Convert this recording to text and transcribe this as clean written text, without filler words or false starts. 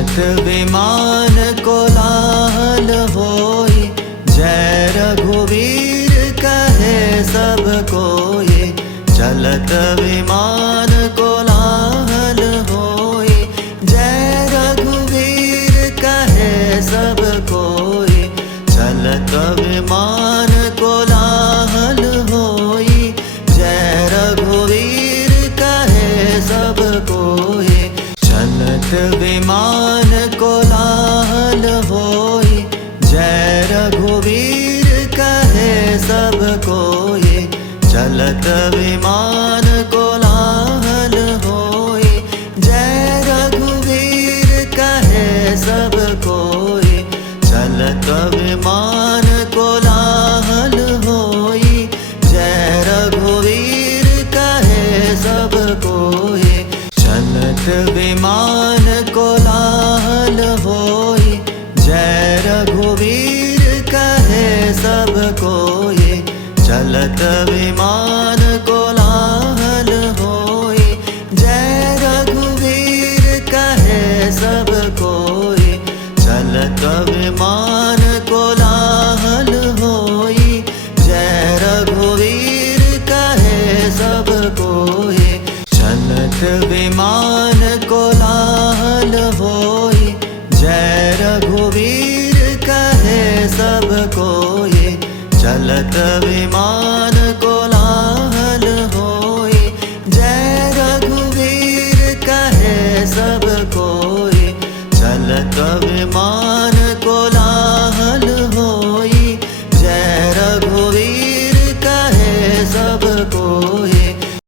चलत विमान कोलाहल होई, जय रघुवीर कहे सब कोई। चलत विमान कोलाहल होई, जय रघुवीर कहे सब कोई। चलत विमान कोलाहल होई, जय रघुवीर कहे सब कोई। चलत विमान कोलाहल होई, जय रघुवीर कहे सब कोई। चलत विमान कोलाहल होई, जय रघुवीर कहे सब कोई। चलत विमान कोलाहल होई, जय रघुवीर कहे सब कोई। चलत विमान कोलाहल होई, जय रघुवीर कहे सब कोई। चलत विमान कोलाहल होई, जय रघुवीर कहे सब कोई। चलत विमान कोलाहल होई, जय रघुवीर कहे सब कोई। चलत विमान कोलाहल होई, जय रघुवीर कहे सब कोई। चलत विमान